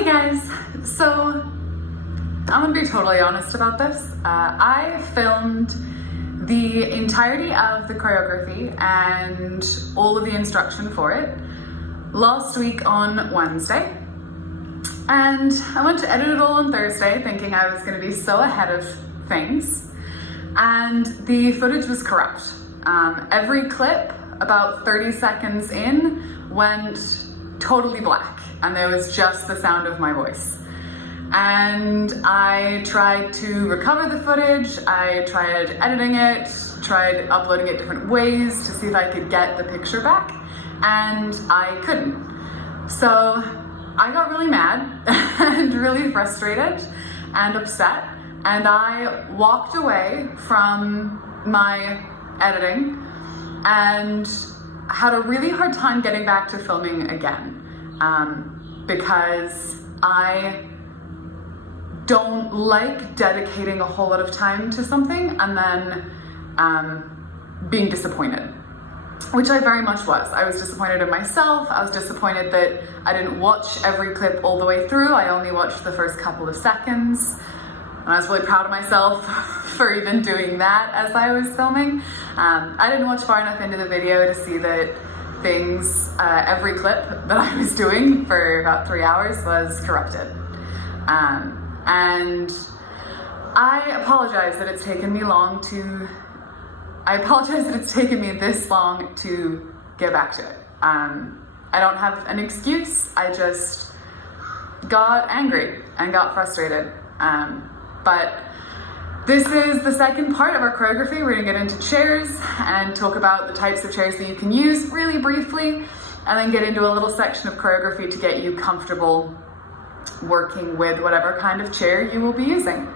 Hey guys, so I'm gonna be totally honest about this. I filmed the entirety of the choreography and all of the instruction for it last week on Wednesday. And I went to edit it all on Thursday thinking I was gonna be so ahead of things. And the footage was corrupt. Every clip, about 30 seconds in, went totally black. And there was just the sound of my voice. And I tried to recover the footage, I tried editing it, tried uploading it different ways to see if I could get the picture back, and I couldn't. So I got really mad and really frustrated and upset, and I walked away from my editing and had a really hard time getting back to filming again. Because I don't like dedicating a whole lot of time to something and then being disappointed, which I very much was. I was disappointed in myself. I was disappointed that I didn't watch every clip all the way through. I only watched the first couple of seconds. And I was really proud of myself for even doing that as I was filming. I didn't watch far enough into the video to see that every clip that I was doing for about 3 hours was corrupted. And I apologize that it's taken me this long to get back to it. I don't have an excuse. I just got angry and got frustrated. But this is the second part of our choreography. We're gonna get into chairs and talk about the types of chairs that you can use really briefly, and then get into a little section of choreography to get you comfortable working with whatever kind of chair you will be using.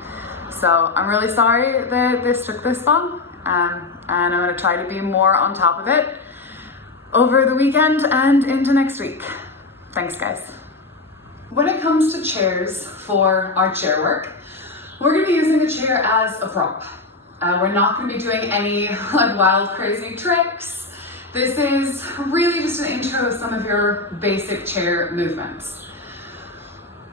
So I'm really sorry that this took this long, and I'm gonna try to be more on top of it over the weekend and into next week. Thanks, guys. When it comes to chairs for our chair work, we're gonna be using the chair as a prop. We're not gonna be doing any wild, crazy tricks. This is really just an intro of some of your basic chair movements.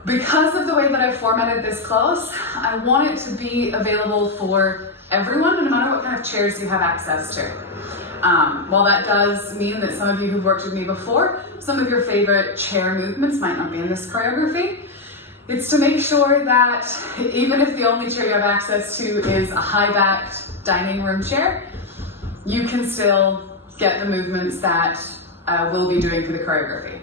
Because of the way that I formatted this close, I want it to be available for everyone, no matter what kind of chairs you have access to. While that does mean that some of you who've worked with me before, some of your favorite chair movements might not be in this choreography, it's to make sure that even if the only chair you have access to is a high-backed dining room chair, you can still get the movements that we'll be doing for the choreography.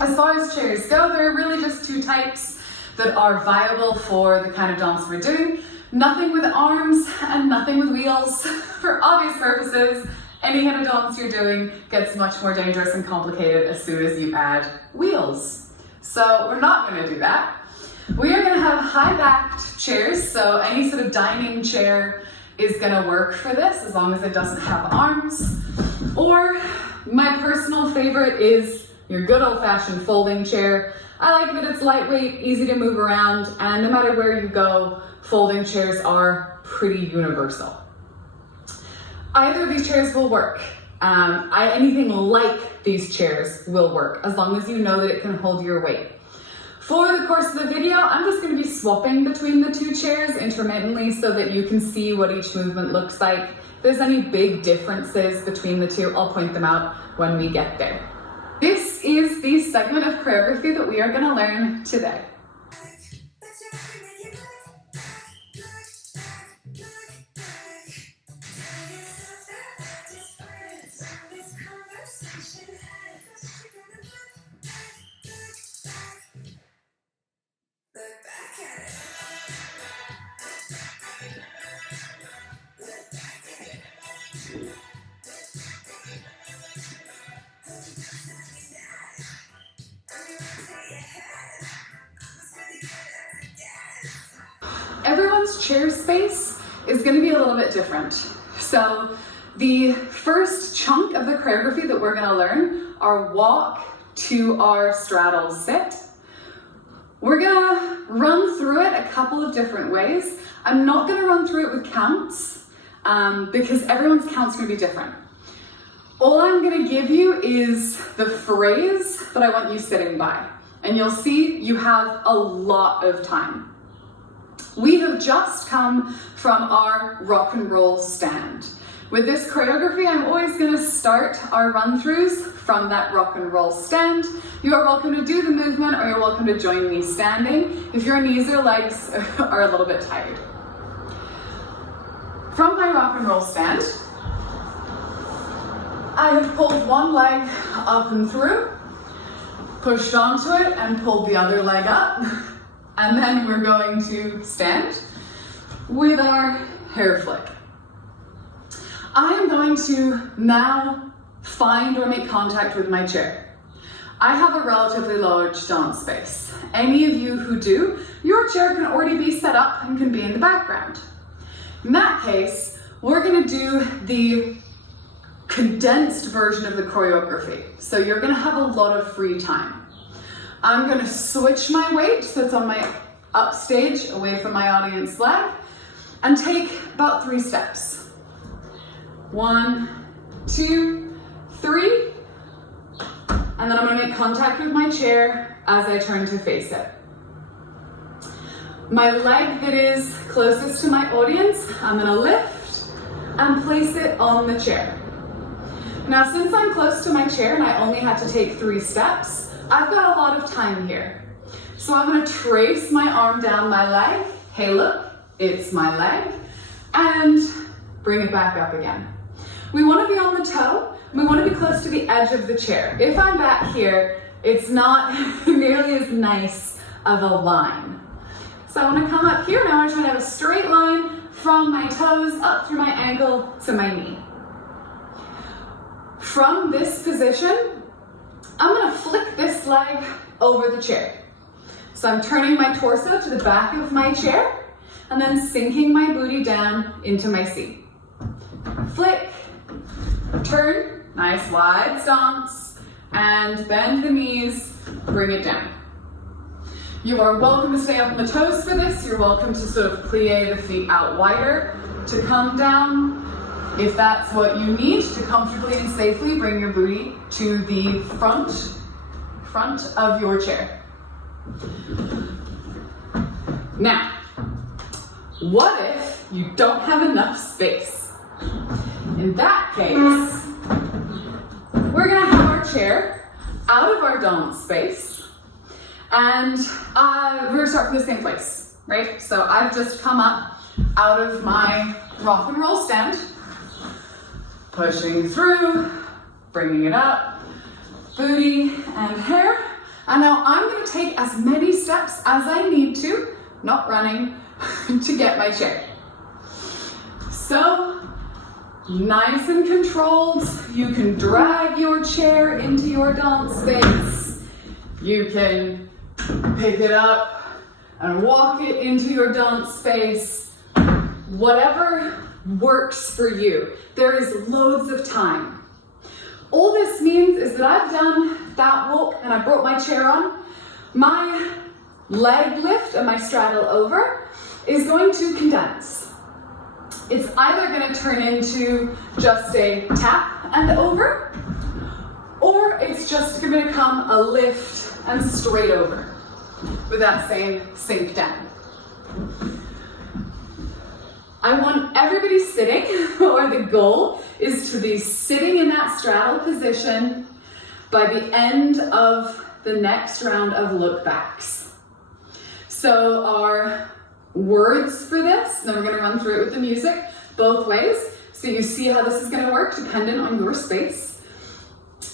As far as chairs go, there are really just two types that are viable for the kind of dance we're doing. Nothing with arms and nothing with wheels. For obvious purposes, any kind of dance you're doing gets much more dangerous and complicated as soon as you add wheels. So we're not going to do that. We are going to have high-backed chairs, so any sort of dining chair is going to work for this as long as it doesn't have arms. Or my personal favorite is your good old-fashioned folding chair. I like that it's lightweight, easy to move around, and no matter where you go, folding chairs are pretty universal. Either of these chairs will work. Anything like these chairs will work as long as you know that it can hold your weight. For the course of the video, I'm just going to be swapping between the two chairs intermittently so that you can see what each movement looks like. If there's any big differences between the two, I'll point them out when we get there. This is the segment of choreography that we are going to learn today. Everyone's chair space is going to be a little bit different. So the first chunk of the choreography that we're going to learn are walk to our straddle sit. We're going to run through it a couple of different ways. I'm not going to run through it with counts because everyone's count's going to be different. All I'm going to give you is the phrase that I want you sitting by. and you'll see you have a lot of time. We have just come from our rock and roll stand. With this choreography, I'm always going to start our run-throughs from that rock and roll stand. You are welcome to do the movement, or you're welcome to join me standing if your knees or legs are a little bit tired. From my rock and roll stand, I have pulled one leg up and through, pushed onto it and pulled the other leg up, and then we're going to stand with our hair flick. I am going to now find or make contact with my chair. I have a relatively large dance space. Any of you who do, your chair can already be set up and can be in the background. In that case, we're going to do the condensed version of the choreography. So you're going to have a lot of free time. I'm going to switch my weight so it's on my upstage away from my audience leg and take about 3 steps. 1, 2, 3, and then I'm going to make contact with my chair as I turn to face it. My leg that is closest to my audience, I'm going to lift and place it on the chair. Now, since I'm close to my chair and I only had to take 3 steps, I've got a lot of time here. So I'm going to trace my arm down my leg. Hey, look, it's my leg. And bring it back up again. We want to be on the toe. We want to be close to the edge of the chair. If I'm back here, it's not nearly as nice of a line. So I want to come up here and I want to try to have a straight line from my toes up through my ankle to my knee. From this position, I'm going to flick this leg over the chair. So I'm turning my torso to the back of my chair and then sinking my booty down into my seat. Flick, turn, nice wide stance, and bend the knees, bring it down. You are welcome to stay up on the toes for this. You're welcome to sort of plie the feet out wider to come down. If that's what you need to comfortably and safely bring your booty to the front of your chair. Now, what if you don't have enough space? In that case, we're going to have our chair out of our dance space, and we're going to start from the same place, right? So I've just come up out of my rock and roll stand, pushing through, bringing it up, booty and hair. And now I'm going to take as many steps as I need to, not running, to get my chair. So, nice and controlled, you can drag your chair into your dance space. You can pick it up and walk it into your dance space. Whatever works for you. There is loads of time. All this means is that I've done that walk and I brought my chair on. My leg lift and my straddle over is going to condense. It's either going to turn into just a tap and over, or it's just going to become a lift and straight over with that same sink down. I want everybody sitting, or the goal is to be sitting in that straddle position by the end of the next round of look backs. So our words for this, then we're going to run through it with the music both ways, so you see how this is going to work dependent on your space.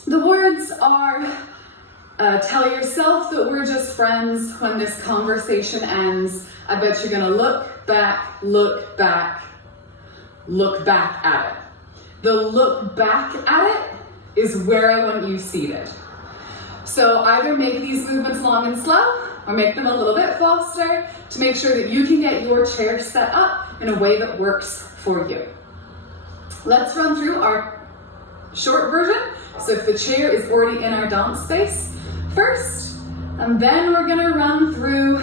The words are, tell yourself that we're just friends. When this conversation ends, I bet you're going to look back, look back, look back at it. The look back at it is where I want you seated. So either make these movements long and slow, or make them a little bit faster to make sure that you can get your chair set up in a way that works for you. Let's run through our short version. So if the chair is already in our dance space first, and then we're gonna run through,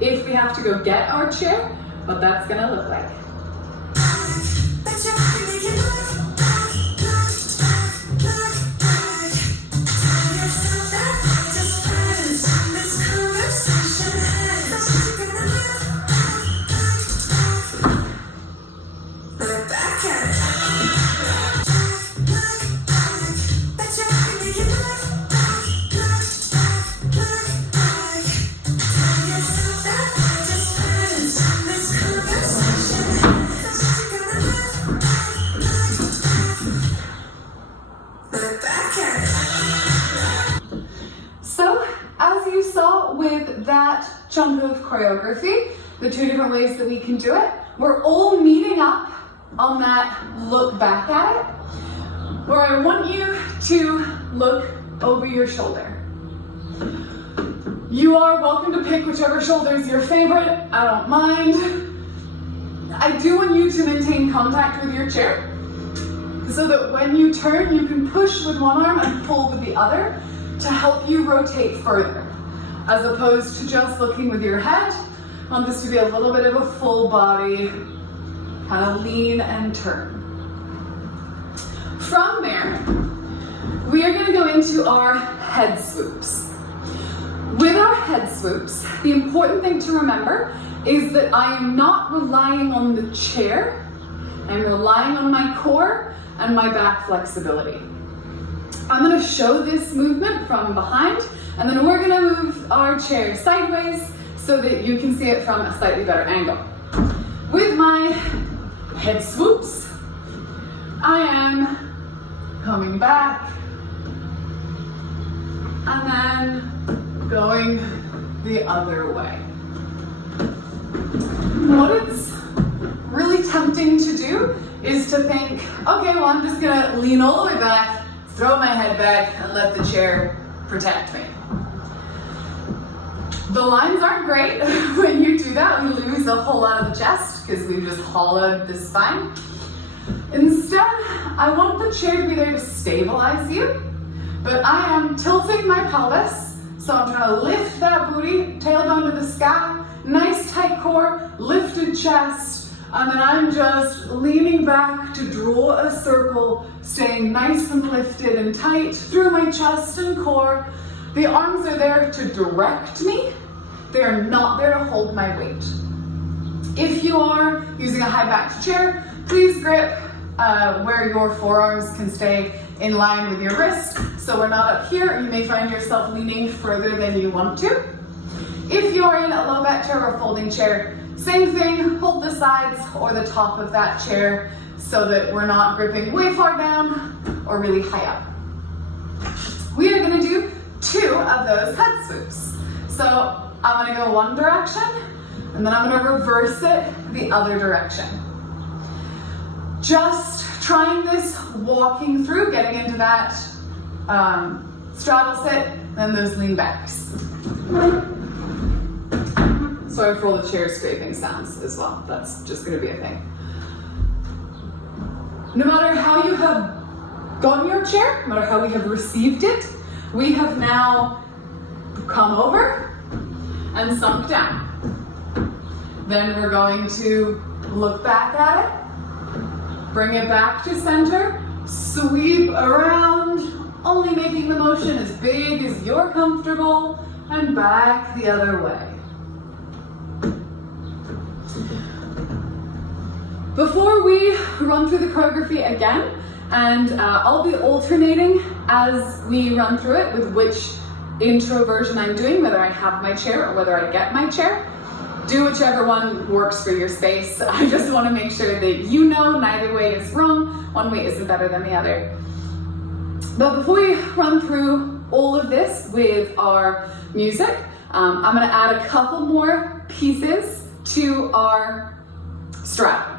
if we have to go get our chair, what that's gonna look like. go with that chunk of choreography, the two different ways that we can do it, we're all meeting up on that look back at it, where I want you to look over your shoulder. You are welcome to pick whichever shoulder is your favorite, I don't mind. I do want you to maintain contact with your chair, so that when you turn, you can push with one arm and pull with the other to help you rotate further, as opposed to just looking with your head. I want this to be a little bit of a full body, kind of lean and turn. From there, we are going to go into our head swoops. With our head swoops, the important thing to remember is that I am not relying on the chair. I'm relying on my core and my back flexibility. I'm going to show this movement from behind, and then we're going to move our chair sideways so that you can see it from a slightly better angle. With my head swoops, I am coming back and then going the other way. What it's really tempting to do is to think, okay, well, I'm just gonna lean all the way back, throw my head back, and let the chair protect me. The lines aren't great. When you do that, we lose a whole lot of the chest because we've just hollowed the spine. Instead, I want the chair to be there to stabilize you, but I am tilting my pelvis. So I'm trying to lift that booty, tailbone to the sky, nice tight core, lifted chest, and then I'm just leaning back to draw a circle, staying nice and lifted and tight through my chest and core. The arms are there to direct me. They are not there to hold my weight. If you are using a high backed chair, please grip where your forearms can stay in line with your wrist, so we're not up here. You may find yourself leaning further than you want to. If you're in a low back chair or folding chair, same thing, hold the sides or the top of that chair so that we're not gripping way far down or really high up. We are going to do 2 of those head swoops. So I'm going to go one direction, and then I'm going to reverse it the other direction. Just trying this, walking through, getting into that straddle sit, then those lean backs. Sorry for all the chair scraping sounds as well. That's just going to be a thing. No matter how you have gotten your chair, no matter how we have received it, we have now come over and sunk down. Then we're going to look back at it, bring it back to center, sweep around, only making the motion as big as you're comfortable, and back the other way. Before we run through the choreography again, and I'll be alternating as we run through it with which intro version I'm doing, whether I have my chair or whether I get my chair. Do whichever one works for your space. I just want to make sure that you know neither way is wrong. One way isn't better than the other. But before we run through all of this with our music, I'm going to add a couple more pieces to our straddle.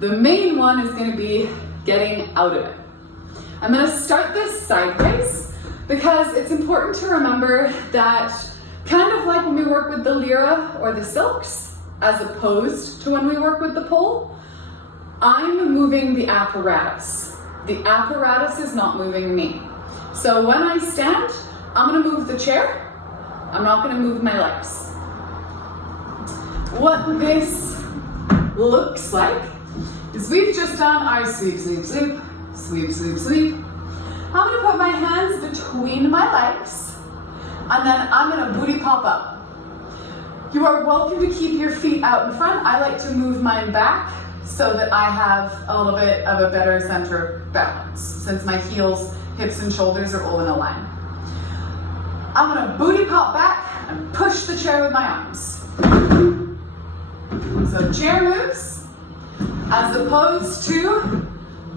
The main one is going to be getting out of it. I'm going to start this sideways because it's important to remember that kind of like when we work with the lira or the silks, as opposed to when we work with the pole, I'm moving the apparatus. The apparatus is not moving me. So when I stand, I'm going to move the chair. I'm not going to move my legs. What this looks like is we've just done our sweep, sweep, sweep, sweep, sweep, sweep. I'm going to put my hands between my legs, and then I'm going to booty pop up. You are welcome to keep your feet out in front. I like to move mine back so that I have a little bit of a better center of balance, since my heels, hips, and shoulders are all in a line. I'm going to booty pop back and push the chair with my arms. So chair moves, as opposed to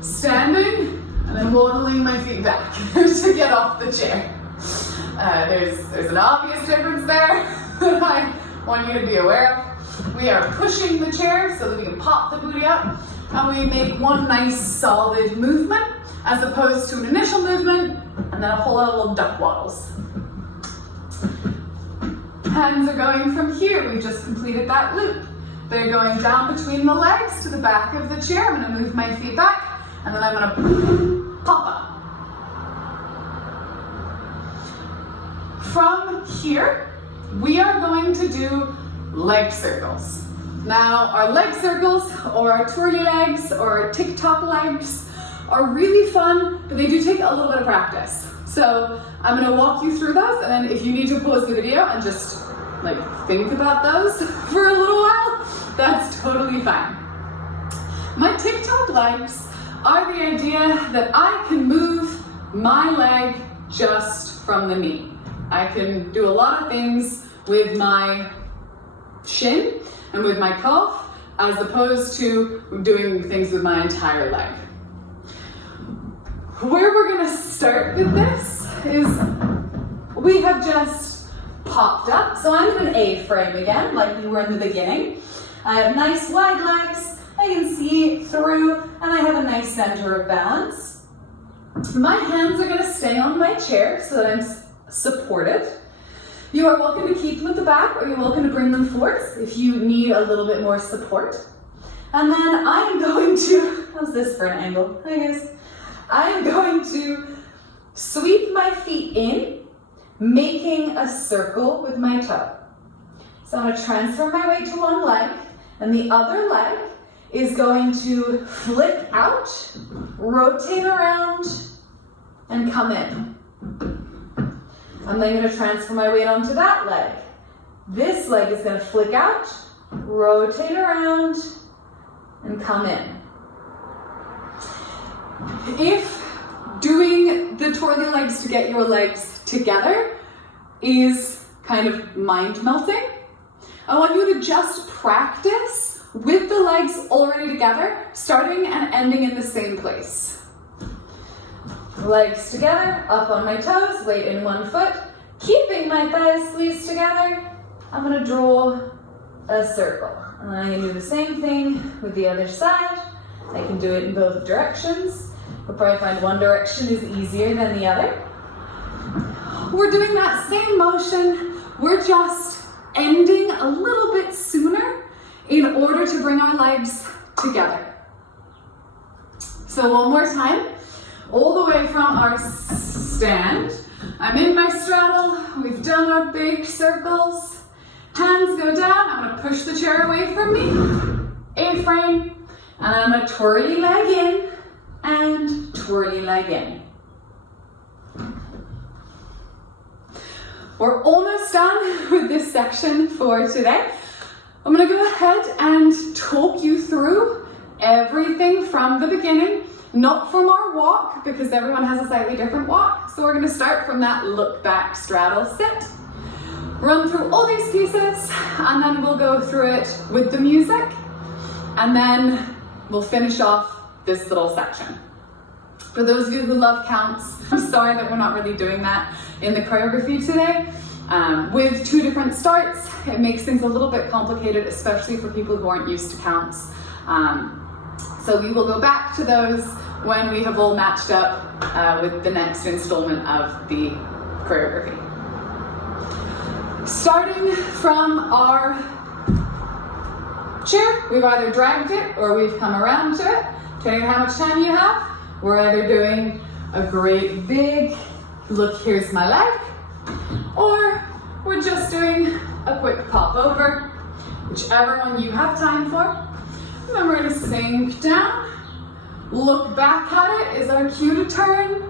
standing and then waddling my feet back to get off the chair. There's an obvious difference there that I want you to be aware of. We are pushing the chair so that we can pop the booty up, and we make one nice solid movement as opposed to an initial movement and then a whole lot of little duck waddles. Hands are going from here. We just completed that loop. They're going down between the legs to the back of the chair. I'm going to move my feet back, and then I'm going to pop up. From here, we are going to do leg circles. Now, our leg circles, or our twirly legs, or our TikTok legs, are really fun, but they do take a little bit of practice. So I'm going to walk you through those, and then if you need to pause the video and just like think about those for a little while, that's totally fine. My TikTok legs are the idea that I can move my leg just from the knee. I can do a lot of things with my shin and with my calf as opposed to doing things with my entire leg. Where we're going to start with this is we have just popped up. So I'm in an A frame again, like we were in the beginning. I have nice wide legs, I can see through, and I have a nice center of balance. My hands are going to stay on my chair so that I'm supported. You are welcome to keep them at the back, or you're welcome to bring them forth if you need a little bit more support. And then I'm going to, how's this for an angle? Hi guys. I am going to sweep my feet in, making a circle with my toe. So I'm going to transfer my weight to one leg, and the other leg is going to flick out, rotate around, and come in. I'm then going to transfer my weight onto that leg. This leg is going to flick out, rotate around, and come in. If doing the twirly legs to get your legs together is kind of mind melting, I want you to just practice with the legs already together, starting and ending in the same place. Legs together, up on my toes, weight in one foot, keeping my thighs squeezed together. I'm going to draw a circle. And then I'm going to do the same thing with the other side. I can do it in both directions. You'll probably find one direction is easier than the other. We're doing that same motion. We're just ending a little bit sooner in order to bring our legs together. So one more time, all the way from our stand. I'm in my straddle. We've done our big circles. Hands go down. I'm going to push the chair away from me. A-frame. And I'm going to twirly leg in and twirly leg in. We're almost done with this section for today. I'm going to go ahead and talk you through everything from the beginning, not from our walk, because everyone has a slightly different walk. So we're going to start from that look back straddle sit. Run through all these pieces, and then we'll go through it with the music, and then we'll finish off this little section. For those of you who love counts, I'm sorry that we're not really doing that in the choreography today. With two different starts, it makes things a little bit complicated, especially for people who aren't used to counts. So we will go back to those when we have all matched up with the next installment of the choreography. Starting from our chair, we've either dragged it or we've come around to it, depending on how much time you have. We're either doing a great big, look, here's my leg, or we're just doing a quick pop over, whichever one you have time for. Remember to sink down, look back at it is our cue to turn,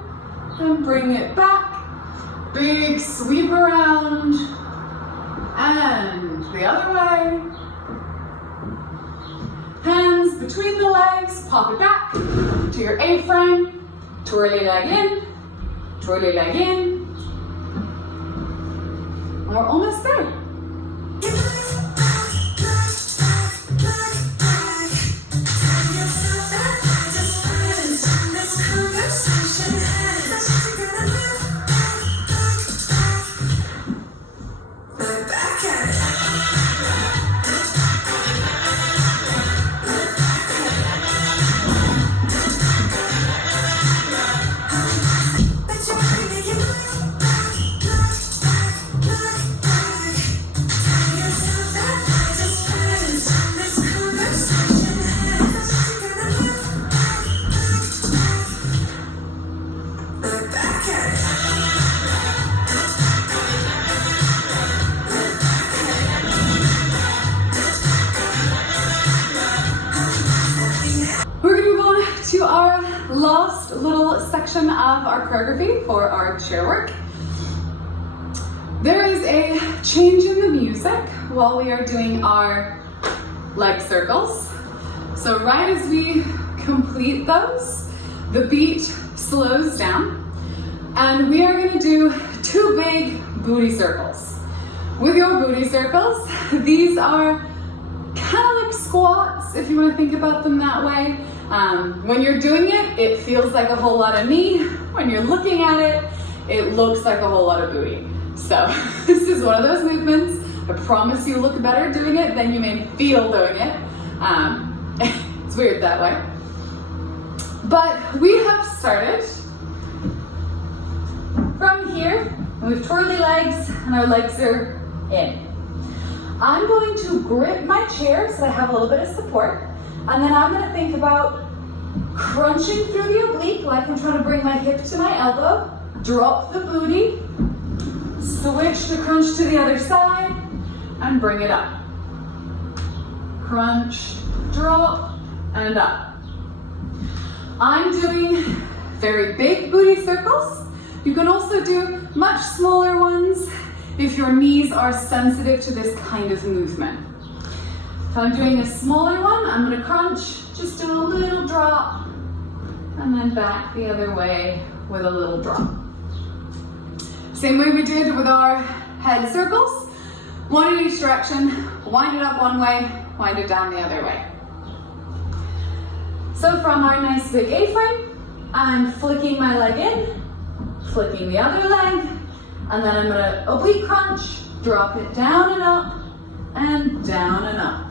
and bring it back. Big sweep around, and the other way. Hands between the legs, pop it back to your A-frame, twirly leg in, twirly leg in. And we're almost there. section of our choreography for our chair work. There is a change in the music while we are doing our leg circles. So right as we complete those, the beat slows down and we are going to do 2 big booty circles. With your booty circles, these are kind of like squats if you want to think about them that way. When you're doing it, it feels like a whole lot of knee. When you're looking at it, it looks like a whole lot of booty. So this is one of those movements. I promise you look better doing it than you may feel doing it. It's weird that way. But we have started from here, and we've twirly legs, and our legs are in. I'm going to grip my chair so I have a little bit of support, and then I'm going to think about crunching through the oblique like I'm trying to bring my hip to my elbow, drop the booty, switch the crunch to the other side, and bring it up. Crunch, drop, and up. I'm doing very big booty circles. You can also do much smaller ones if your knees are sensitive to this kind of movement. If I'm doing a smaller one, I'm going to crunch, just do a little drop, and then back the other way with a little drop. Same way we did with our head circles. One in each direction, wind it up one way, wind it down the other way. So from our nice big A-frame, I'm flicking my leg in, flicking the other leg, and then I'm gonna oblique crunch, drop it down and up, and down and up.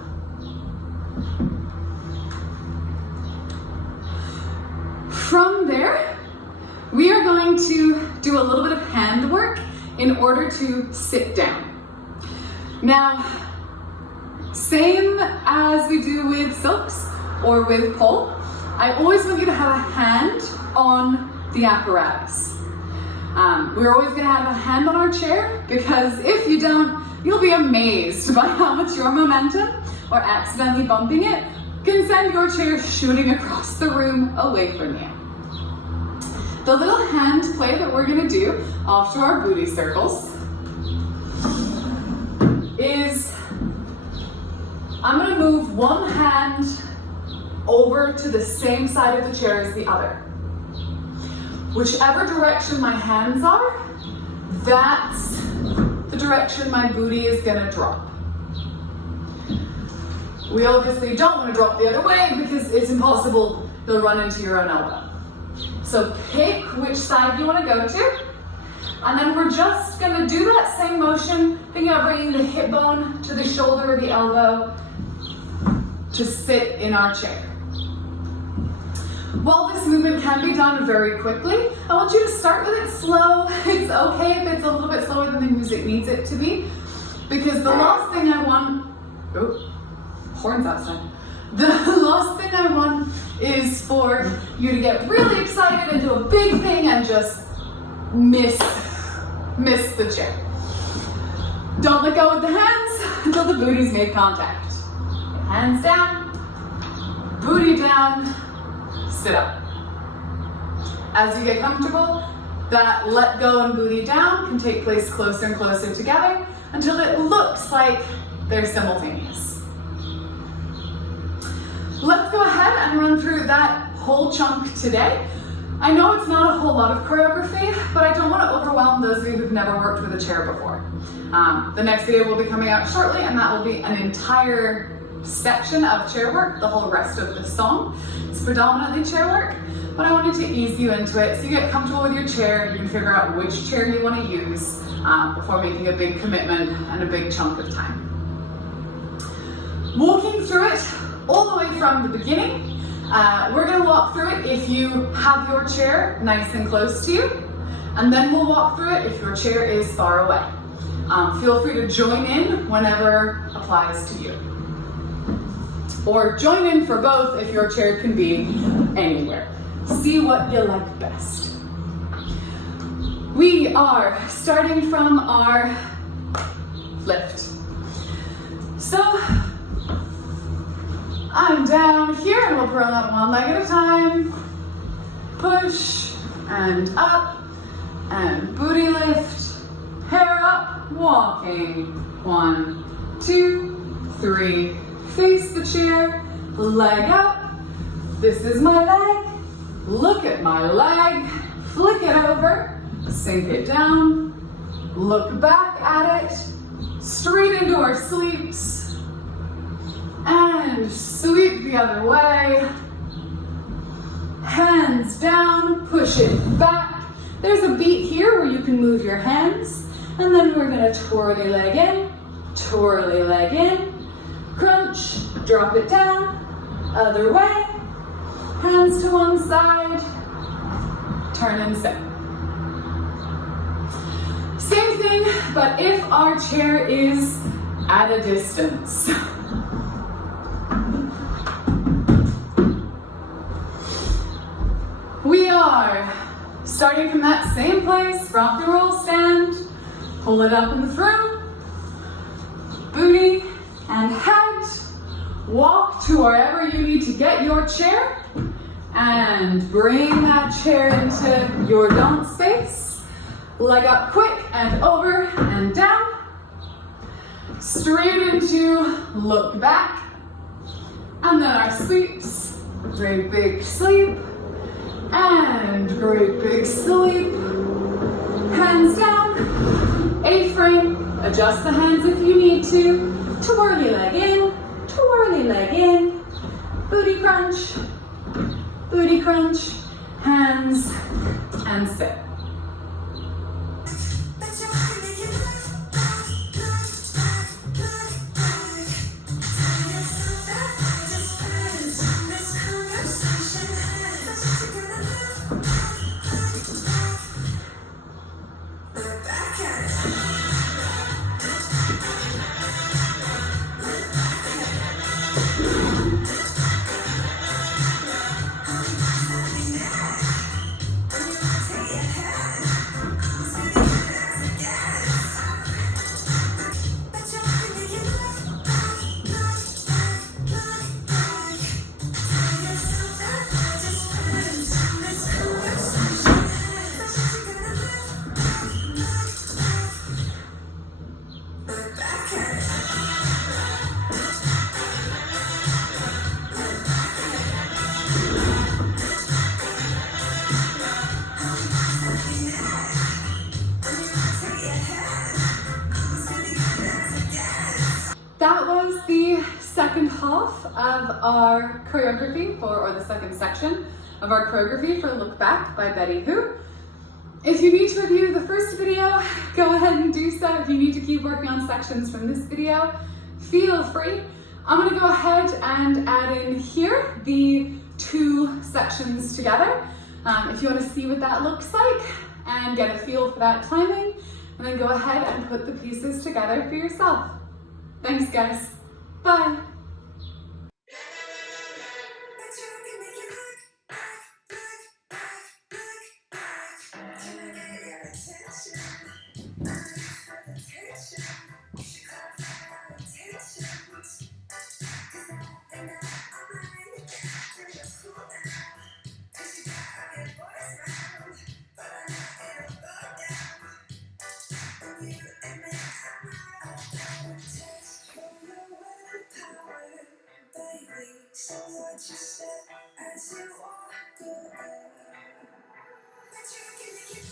From there, we are going to do a little bit of hand work in order to sit down. Now, same as we do with silks or with pole, I always want you to have a hand on the apparatus. We're always going to have a hand on our chair because if you don't, you'll be amazed by how much your momentum or accidentally bumping it can send your chair shooting across the room away from you. The little hand play that we're going to do after our booty circles is I'm going to move one hand over to the same side of the chair as the other. Whichever direction my hands are, that's the direction my booty is going to drop. We obviously don't want to drop the other way because it's impossible. You'll run into your own elbow. So pick which side you want to go to, and then we're just going to do that same motion, thinking about bringing the hip bone to the shoulder or the elbow to sit in our chair. While this movement can be done very quickly, I want you to start with it slow. It's okay if it's a little bit slower than the music needs it to be, because the last thing I want, horns outside. The last thing I want is for you to get really excited and do a big thing and just miss the chair. Don't let go of the hands until the booty's made contact. Hands down, booty down, sit up. As you get comfortable, that let go and booty down can take place closer and closer together until it looks like they're simultaneous. Let's go ahead and run through that whole chunk today. I know it's not a whole lot of choreography, but I don't want to overwhelm those of you who've never worked with a chair before. The next video will be coming out shortly, and that will be an entire section of chair work, the whole rest of the song. It's predominantly chair work, but I wanted to ease you into it so you get comfortable with your chair, you can figure out which chair you want to use before making a big commitment and a big chunk of time. Walking through it all the way from the beginning, we're going to walk through it if you have your chair nice and close to you, and then we'll walk through it if your chair is far away. Feel free to join in whenever applies to you. Or join in for both if your chair can be anywhere. See what you like best. We are starting from our lift. So I'm down here and we'll prone up one leg at a time. Push, and up, and booty lift, hair up, walking. 1, 2, 3, face the chair, leg up. This is my leg, look at my leg, flick it over, sink it down, look back at it, straight into our sweeps, and sweep the other way. Hands down, push it back. There's a beat here where you can move your hands, and then we're gonna twirly leg in, twirly leg in, crunch, drop it down, other way, hands to one side, turn and sit. Same thing, but if our chair is at a distance. We are starting from that same place, rock and roll stand, pull it up and through, booty and head, walk to wherever you need to get your chair, and bring that chair into your don't space, leg up quick and over and down, straight into look back, and then our sweeps, great big sleep, and great big sleep. Hands down, A-frame, adjust the hands if you need to. Twirly leg in, twirly leg in. Booty crunch, hands, and sit. That was the second half of our choreography or the second section of our choreography for Look Back by Betty Who. If you need to review the first video, go ahead and do so. If you need to keep working on sections from this video, feel free. I'm gonna go ahead and add in here the 2 sections together. If you wanna see what that looks like and get a feel for that timing, and then go ahead and put the pieces together for yourself. Thanks guys, bye. So what you said as you walk away, but you can make it